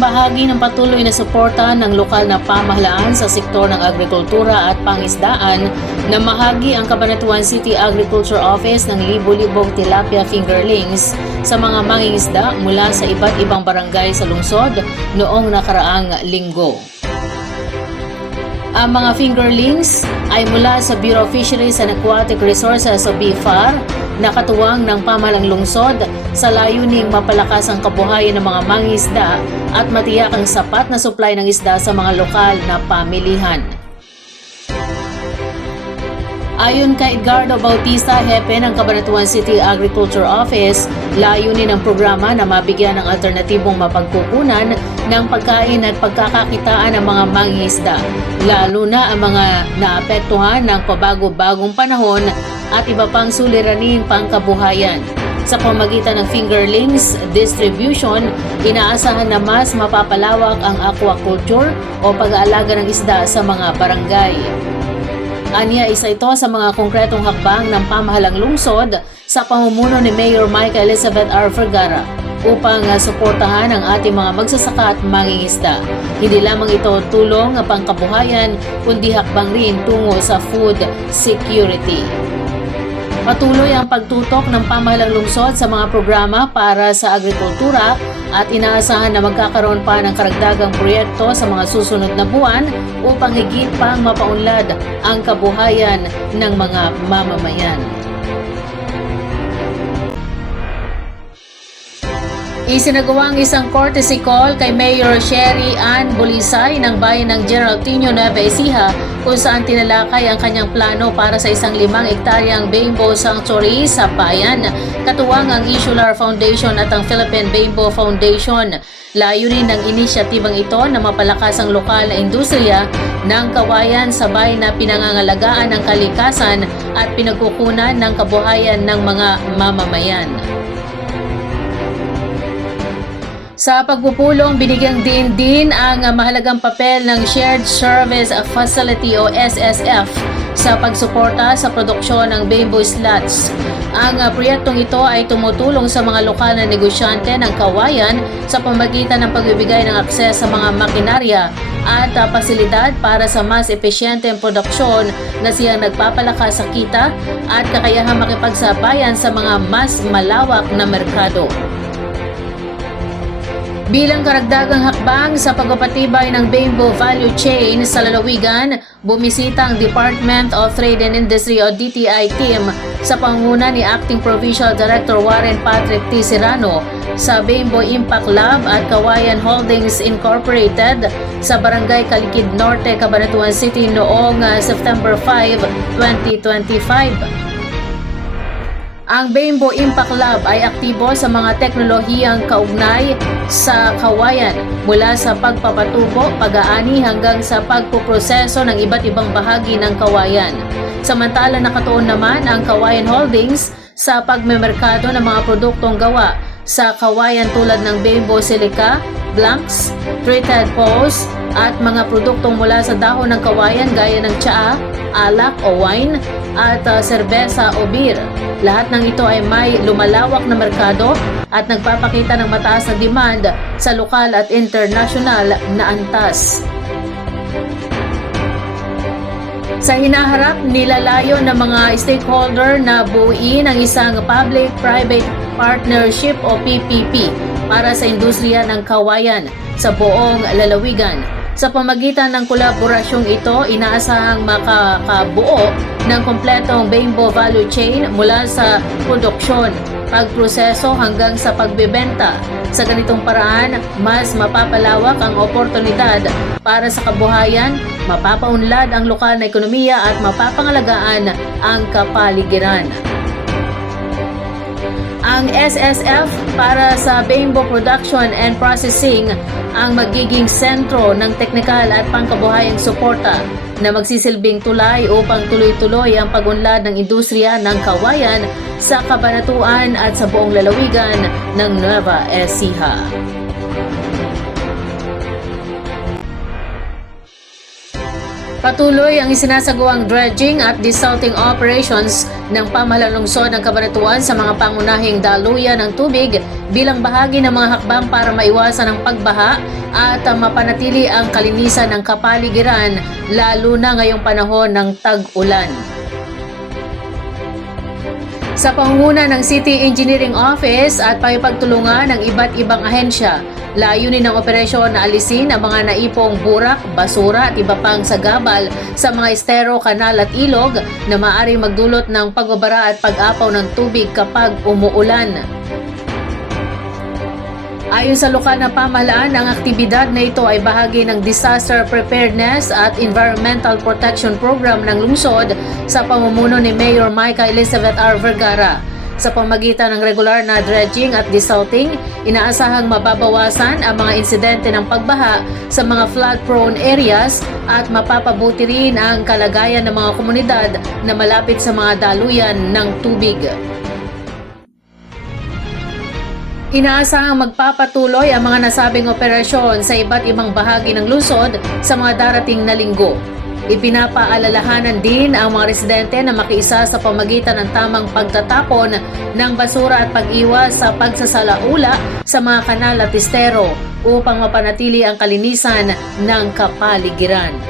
bahagi ng patuloy na suporta ng lokal na pamahalaan sa sektor ng agrikultura at pangisdaan na mahagi ang Cabanatuan City Agriculture Office ng libo-libong tilapia fingerlings sa mga mangingisda mula sa iba't ibang barangay sa lungsod noong nakaraang linggo. Ang mga fingerlings ay mula sa Bureau of Fisheries and Aquatic Resources o BFAR na katuwang ng pamahalang lungsod sa layuning mapalakas ang kabuhayan ng mga mangisda at matiyak ang sapat na supply ng isda sa mga lokal na pamilihan. Ayon kay Edgardo Bautista, hepe ng Cabanatuan City Agriculture Office, layunin ng programa na mabigyan ng alternatibong mapagkukunan ng pagkain at pagkakakitaan ng mga mangingisda, lalo na ang mga naapektuhan ng pabago-bagong panahon at iba pang suliraning pangkabuhayan. Sa pamagitan ng fingerlings distribution, inaasahan na mas mapapalawak ang aquaculture o pag-aalaga ng isda sa mga barangay. Anya isa ito sa mga konkretong hakbang ng pamahalang lungsod sa pamumuno ni Mayor Micah Elizabeth R. Vergara upang uh, suportahan ang ating mga magsasaka at mangingisda. Hindi lamang ito tulong ang pangkabuhayan, kundi hakbang rin tungo sa food security. Patuloy ang pagtutok ng pamahalang lungsod sa mga programa para sa agrikultura at inaasahan na magkakaroon pa ng karagdagang proyekto sa mga susunod na buwan upang higit pang mapaunlad ang kabuhayan ng mga mamamayan. Isinagawa ang isang courtesy call kay Mayor Sherry Ann Bulisay ng bayan ng General Tino Nueva Ecija kung saan tinalakay ang kanyang plano para sa isang limang ektaryang Bimbo Sanctuary sa bayan. Katuwang ang Insular Foundation at ang Philippine Bimbo Foundation. Layunin ng inisyatibang ito na mapalakas ang lokal na industriya ng kawayan sabay na pinangangalagaan ng kalikasan at pinagkukunan ng kabuhayan ng mga mamamayan. Sa pagpupulong, binigyang din din ang mahalagang papel ng Shared Service Facility o SSF sa pagsuporta sa produksyon ng bamboo sluts. Ang proyektong ito ay tumutulong sa mga lokal na negosyante ng kawayan sa pamagitan ng pagbibigay ng akses sa mga makinarya at pasilidad para sa mas epesyenteng produksyon na siyang nagpapalakas sa kita at kakayahang makipagsabayan sa mga mas malawak na merkado. Bilang karagdagang hakbang sa pagpapatibay ng Bimbo Value Chain sa lalawigan, bumisita ang Department of Trade and Industry o DTI team sa panguna ni Acting Provincial Director Warren Patrick T. Serrano sa Bimbo Impact Lab at Kawayan Holdings Incorporated sa Barangay Kalikid Norte, Cabanatuan City noong uh, September 5, 2025. Ang Bimbo Impact Lab ay aktibo sa mga teknolohiyang kaugnay sa kawayan mula sa pagpapatubo, pag-aani hanggang sa pagpuproseso ng iba't ibang bahagi ng kawayan. Samantala nakatuon naman ang Kawayan Holdings sa pagmemerkado ng mga produktong gawa sa kawayan tulad ng bamboo silica, blanks, treated posts, at mga produktong mula sa dahon ng kawayan gaya ng tsaa, alak o wine, at uh, serbesa o beer. Lahat ng ito ay may lumalawak na merkado at nagpapakita ng mataas na demand sa lokal at international na antas. Sa hinaharap, nilalayo ng mga stakeholder na buuin ang isang public-private partnership o PPP para sa industriya ng kawayan sa buong lalawigan. Sa pamagitan ng kolaborasyong ito, inaasahang makakabuo ng kompletong Bimbo value chain mula sa produksyon, pagproseso hanggang sa pagbebenta. Sa ganitong paraan, mas mapapalawak ang oportunidad para sa kabuhayan, mapapaunlad ang lokal na ekonomiya at mapapangalagaan ang kapaligiran. Ang SSF para sa Bimbo Production and Processing ang magiging sentro ng teknikal at pangkabuhayang suporta na magsisilbing tulay upang tuloy-tuloy ang pagunlad ng industriya ng kawayan sa kabanatuan at sa buong lalawigan ng Nueva Ecija. Patuloy ang isinasagawang dredging at desalting operations ng pamahalang lungsod ng Cabanatuan sa mga pangunahing daluyan ng tubig bilang bahagi ng mga hakbang para maiwasan ang pagbaha at mapanatili ang kalinisan ng kapaligiran lalo na ngayong panahon ng tag-ulan. Sa pangunguna ng City Engineering Office at paypagtulungan ng iba't ibang ahensya, layunin ng operasyon na alisin ang mga naipong burak, basura at iba pang sagabal sa mga estero, kanal at ilog na maaaring magdulot ng pagbabara at pag-apaw ng tubig kapag umuulan. Ayon sa lokal na pamahalaan, ang aktibidad na ito ay bahagi ng Disaster Preparedness at Environmental Protection Program ng lungsod sa pamumuno ni Mayor Micah Elizabeth R. Vergara. Sa pamagitan ng regular na dredging at desalting, inaasahang mababawasan ang mga insidente ng pagbaha sa mga flood-prone areas at mapapabuti rin ang kalagayan ng mga komunidad na malapit sa mga daluyan ng tubig. Inaasahang magpapatuloy ang mga nasabing operasyon sa iba't ibang bahagi ng lungsod sa mga darating na linggo. Ipinapaalalahanan din ang mga residente na makiisa sa pamagitan ng tamang pagtatapon ng basura at pag-iwas sa pagsasalaula sa mga kanal at estero upang mapanatili ang kalinisan ng kapaligiran.